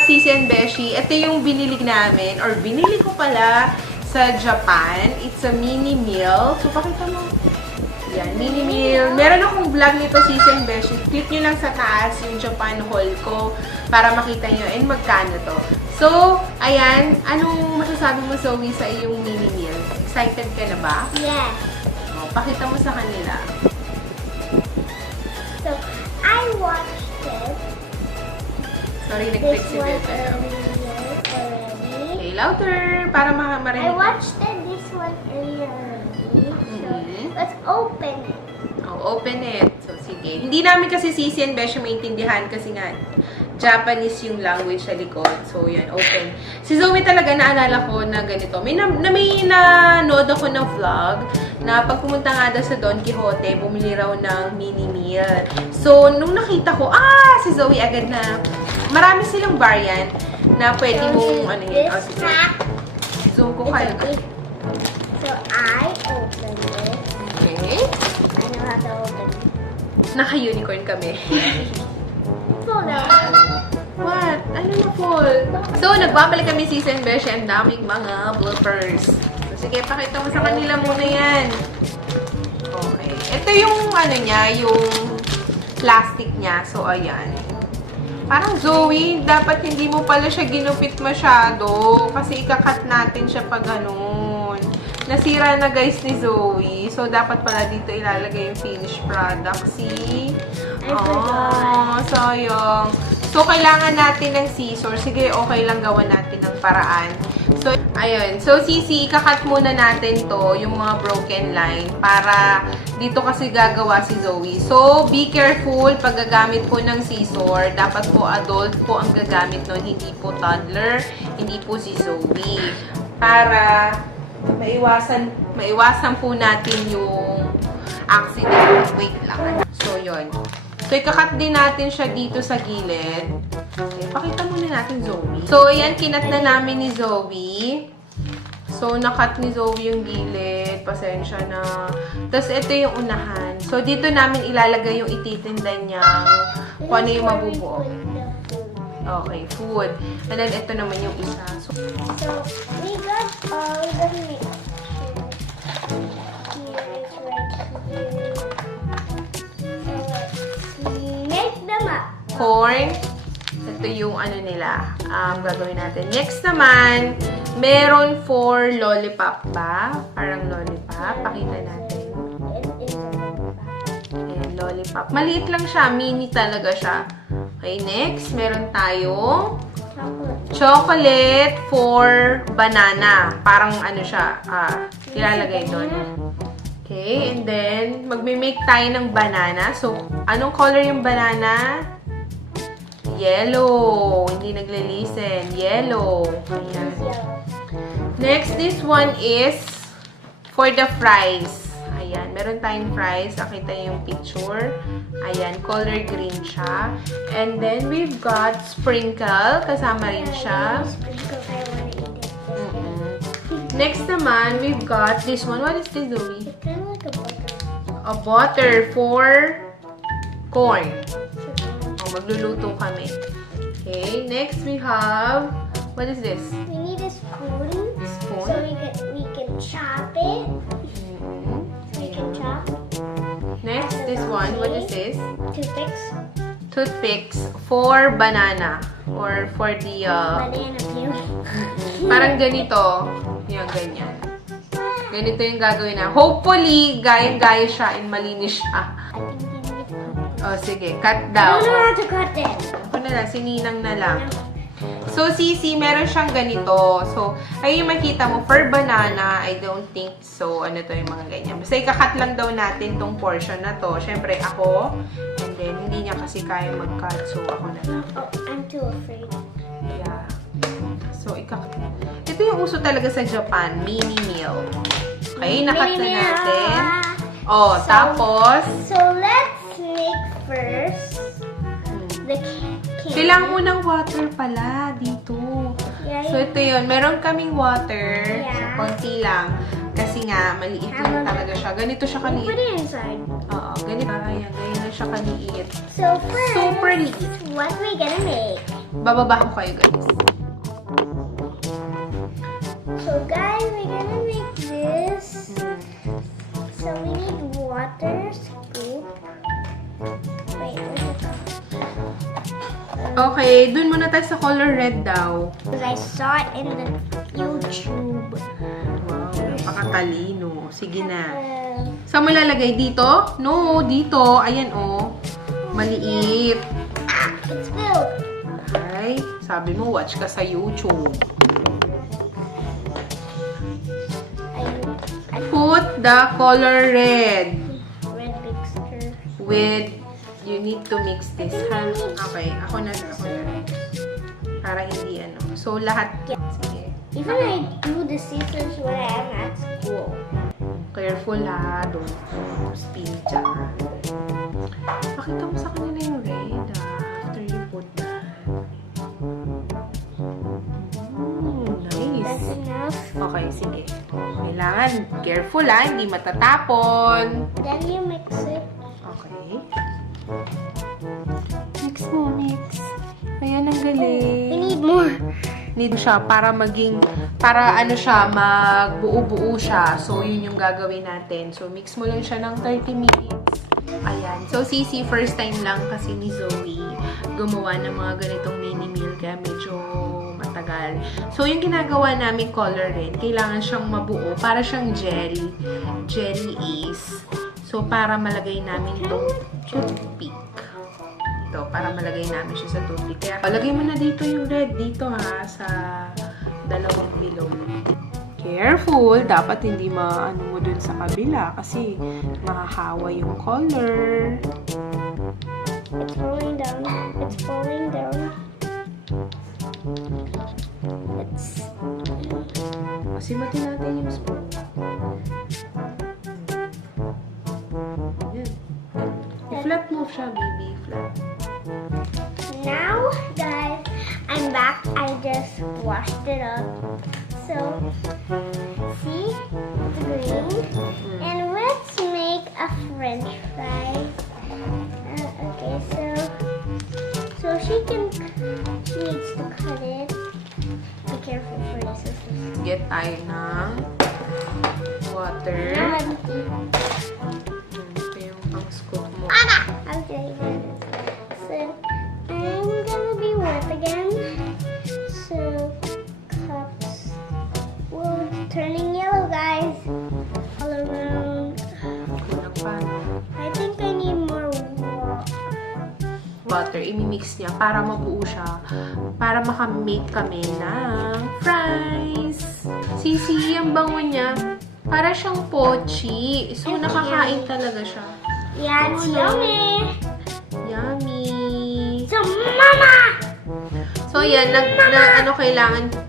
Sissy and Beshi, ito yung binili namin, or binili ko pala sa Japan. It's a mini meal. So, pakita mo. Yan, mini meal. Meron akong vlog nito, Sissy and Beshi. Click nyo lang sa taas yung Japan haul ko para makita nyo and magkano to. So, ayan. Anong masasabi mo, Zoe, sa iyong mini meal? Excited ka na ba? Yes. O, pakita mo sa kanila. So, I watched it. Sorry, This nag-click si one Bebe. earlier already. Okay, louder. Para marinig. I watched this one earlier already. So, let's open it. Oh, open it. So, sige. Hindi namin kasi Sissy and Beshi maintindihan kasi nga Japanese yung language sa likod. So, yan, open. Si Zoe talaga naalala ko na ganito. May nanood ako ng vlog na pag pumunta nga daw sa Don Quijote, bumili raw ng mini meal. So, nung nakita ko, si Zoe agad na, marami silang variant na pwede mong, ano yun, sige. Zoom ko kayo. So, I opened it. Okay. I know how to open it. Naka-unicorn kami. Pull out. What? Ano na, Paul? So, nagbabalik kami Sissy and Beshi. Ang daming mga bloopers. So, sige, pakita mo sa kanila muna yan. Okay. Ito yung, ano niya, yung plastic niya. So, ayan. Parang Zoe, dapat hindi mo pala siya ginupit masyado. Kasi ikakat natin siya pag ganun. Nasira na guys ni Zoe. So, dapat pala dito ilalagay yung finished product. See? Oh, sayang. So, kailangan natin ng scissors. Sige, okay lang gawan natin ng paraan. So, ayun. So, Sissy, ikakat muna natin to, yung mga broken line, para dito kasi gagawa si Zoe. So, be careful pag gagamit po ng scissor. Dapat po adult po ang gagamit nun, hindi po toddler, hindi po si Zoe. Para maiwasan po natin yung accident. Wait lang. So, yun. So, ikakat din natin siya dito sa gilid. Okay, pakita muna natin, Zoe. So, ayan, kinat na namin ni Zoe. So, nakat ni Zoe yung gilid. Pasensya na. Tapos, ito yung unahan. So, dito namin ilalagay yung ititinda niya. Kung ano yung mabubuo. Okay, food. And then, ito naman yung isa. So, we got all the mixture. Here is right here. So, let's make them up. corn. Ito yung ano nila. Gagawin natin. Next naman, meron for lollipop ba? Parang lollipop. Pakita natin. Ayan, lollipop. Maliit lang siya. Mini talaga siya. Okay, next, meron tayong chocolate for banana. Parang ano siya, ilalagay doon. Okay, and then, magme-make tayo ng banana. So, anong color yung banana? Yellow. Hindi nagle-listen. Yellow. Ayan. Next, this one is for the fries. Ayan, meron tayong fries. Nakita niyo yung picture. Ayan, color green siya. And then, we've got sprinkle. Kasama rin siya. Next naman, we've got this one. What is this, Zoe? It's kind of like a butter. A butter for corn. Oh, magluluto kami. Okay, next we have, what is this? We need a spoon. Spoon? So we can chop it. So we can chop. Next, this one. What is this? Toothpicks. Toothpicks for banana. Or for the, Banana peel. parang ganito. Yan, ganyan. Ganito yung gagawin na. Hopefully, gaya-gaya siya and malinis siya. Oh, sige. Cut I daw. don't know how to cut it. Ako na lang. Sininang na lang. So, Sissy, meron siyang ganito. So, ayun yung makita mo. For banana, I don't think so. Ano to yung mga ganyan. Basta ikakat lang daw natin tong portion na to. Siyempre, ako. And then, hindi niya kasi kaya mag-cut. So, ako na lang. Oh, I'm too afraid. Yeah. So, ikakat. Ito yung uso talaga sa Japan. Mini meal. Okay, nakat na natin. Oh, tapos, So let's make first the candy. kailangan mo ng water pala dito. Yeah, So, ito yun. Meron kaming water. Yeah. So, konti lang. Kasi nga, maliit lang talaga siya. Ganito siya put kaliit. it inside. Oo, ganito. Ayan, ganyan lang siya kaliit. So first, Super liit. what we gonna make? Bababa ko kayo, guys. So guys, we're gonna make this. So we need water, scoop. Wait, where's it go? Okay, dun muna tayo sa color red daw. Because I saw it in the YouTube. Wow, napakatalino. Sige na. Um, Saan mo lalagay? Dito? No, dito. Ayan, oh. Maliit. it's filled. Ay, sabi mo, watch ka sa YouTube. I Put the color red red mixture. with, you need to mix this, ha? Okay, ako na. Para hindi ano. So, lahat. Sige. Even I do the scissors when I am at school. Careful, ha? Don't spill dyan. Pakita mo sa kanila yung red, ha? After you put that. Nice. That's enough. Okay, sige. Kailangan careful, ha? Hindi matatapon. Then you mix it. Okay. Mix mo, mix. Ayan, ang galing. We need more. Need siya para maging, para ano siya, magbuo-buo siya. So, yun yung gagawin natin. So, mix mo lang siya ng 30 minutes. Ayan. So, Sissy, first time lang kasi ni Zoe gumawa ng mga ganitong mini meal. Kaya medyo matagal. So, yung ginagawa namin color red, kailangan siyang mabuo. Para siyang jelly. Jelly is. So, para malagay namin itong toothpick. Ito, para malagay namin siya sa toothpick. Kaya, lagay mo na dito yung red. Dito ha, sa dalawang below. Careful! Dapat hindi maano mo dun sa kabila kasi mahahawa yung color. It's falling down. It's falling down. It's Asimatin natin yung spoon. Ayan. I-flat mo siya, baby. Flat. now, guys, I'm back. I just washed it up. So, see, it's green. And let's make a French fry. Okay, so she needs to cut it. Be careful for the scissors. Get tayo ng water. Now let me see. Ito yung pang-scoop mo. Okay, so I'm gonna be wet again. So cups. Whoa, it's turning yellow, guys. All around. Kulang pa. I think I need more Butter, imimix niya para mabuo siya. Para makamake kami ng fries. Sissy, ang bango niya. Para siyang pochi. So, It's nakakain yummy. talaga siya. Yeah, it's yummy. Yummy. So, Mama! So, yan.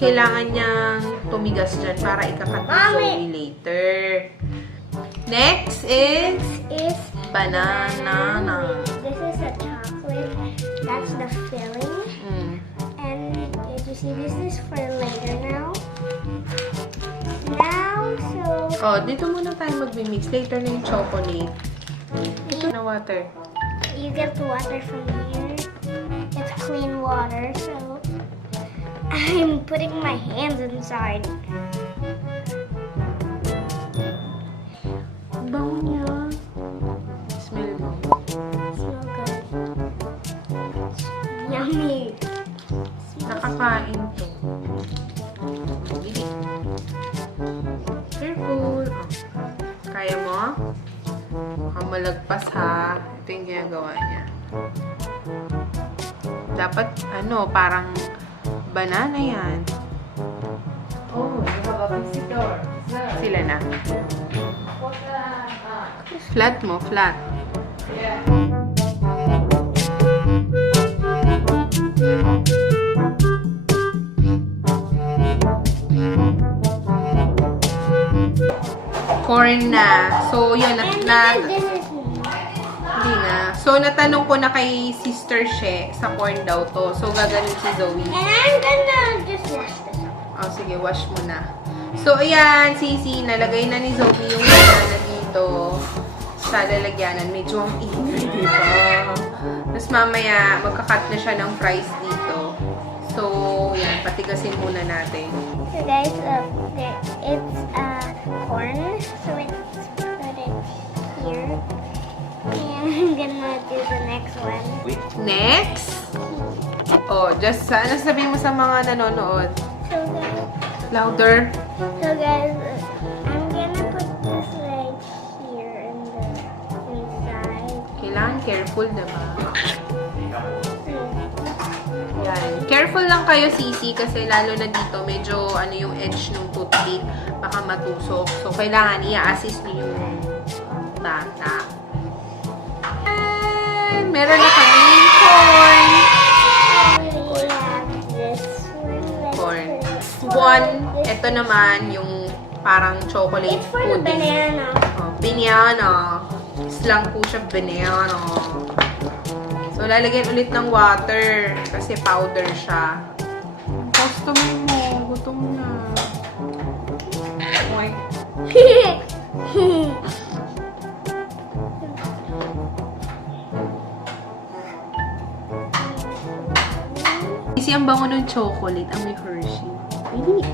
Kailangan niyang tumigas dyan para ikakat ni Mommy! Zoe later. Next is Is banana. This is a chocolate. That's the filling. And as you see, this is for later now. Oh, dito muna tayo mag-mix. Later na yung chocolate. Ito na water. You get the water from here. It's clean water, so I'm putting my hands inside. Bango niya. Smell mo. Smell good. Yummy. Nakakain to. Bili. Careful. Kaya mo? Baka malagpas ha. Ito yung ginagawa niya. Dapat, parang banana yan. Oh, you have a visitor. Sila na. What Flat mo, flat. yeah. Corn na. So, yun. And this is Hindi na. So, natanong ko na kay Sister She sa corn daw to. So, gaganon si Zoe. and I'm gonna just wash this up. Oh, sige, wash mo na. So, ayan, Sissy, nalagay na ni Zoe yung banana dito sa lalagyanan. Medyo ang ingay, diba? Tapos mamaya, magkakat na siya ng fries dito. So, yan. Patigasin muna natin. So guys, it's corn. So let's put it here. And I'm gonna do the next one. Next. Oh, just ano sabihin mo sa mga nanonood? So guys, Louder. I'm gonna put this right here in the inside. Kailangan careful, diba? Yan. Careful lang kayo, Sissy, kasi lalo na dito, medyo ano yung edge ng toothpick, baka matusok. So, kailangan i-assist niyo yung bata. And meron na kami corn. We have this one. Let's Corn. put it- One, ito naman yung parang chocolate It's for the pudding. banana. Oh, banana. Slang po siya, banana. So, lalagyan ulit ng water kasi powder siya. Customer mo, gutom na. Oy. Kasi ang bango ng chocolate, ang may Hershey. Hindi.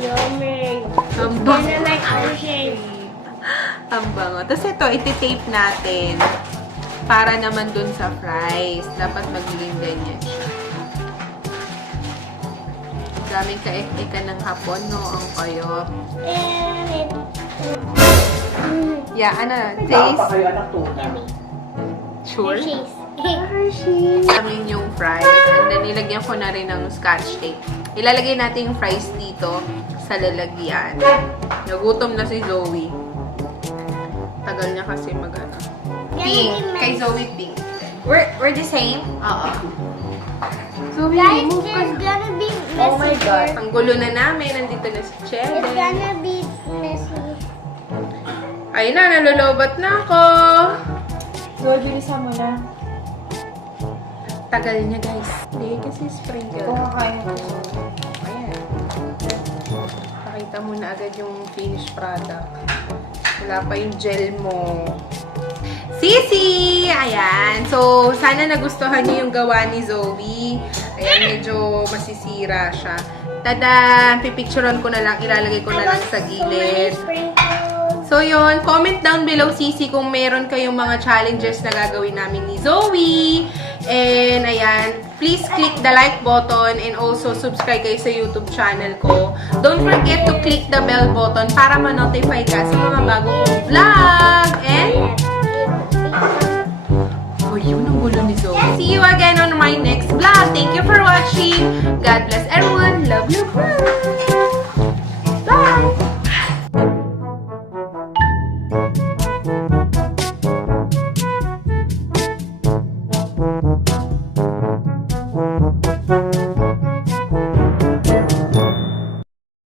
Yummy. Ang Gonna bango. like Hershey. Ang bango. Tapos ito, iti-tape natin para naman dun sa fries. Dapat magiging ganyan siya. Daming ka-ek-eka ng hapon, no? Ang kayo. And it Yeah, ano? Taste? yummy. Sure? Hershey's. Hershey. Amin yung fries. And then, nilagyan ko na rin ng scotch tape. Ilalagay natin yung fries dito sa lalagyan. Nagutom na si Zoe. Tagal niya kasi mag-ano. Pink. Kay Zoe, pink. We're the same? Oo. Zoe, Guys, move ka there's na. gonna be messy. Oh my God. Ang gulo na namin. Nandito na si It's Chelle. gonna be messy. Ayun na, nalulobat na ako. Zoe, bilisan mo na. Tagal niya, guys. Hindi, kasi sprinkle. Kung kakain ko. Ayan. Pakita mo na agad yung finished product. Wala pa yung gel mo. Sissy! Ayan. So, sana nagustuhan niyo yung gawa ni Zoe. Ayan, medyo masisira siya. Tada! Pipicturean ko na lang. Ilalagay ko na lang sa gilid. So, yun. Comment down below, Sissy, kung meron kayong mga challenges na gagawin namin ni Zoe. And, ayan. Please click the like button and also subscribe kayo sa YouTube channel ko. Don't forget to click the bell button para ma-notify ka sa mga bago kong vlog. And, oh, yun ang gulo ni Zoe. See you again on my next vlog. Thank you for watching. God bless everyone. Love you. Bye!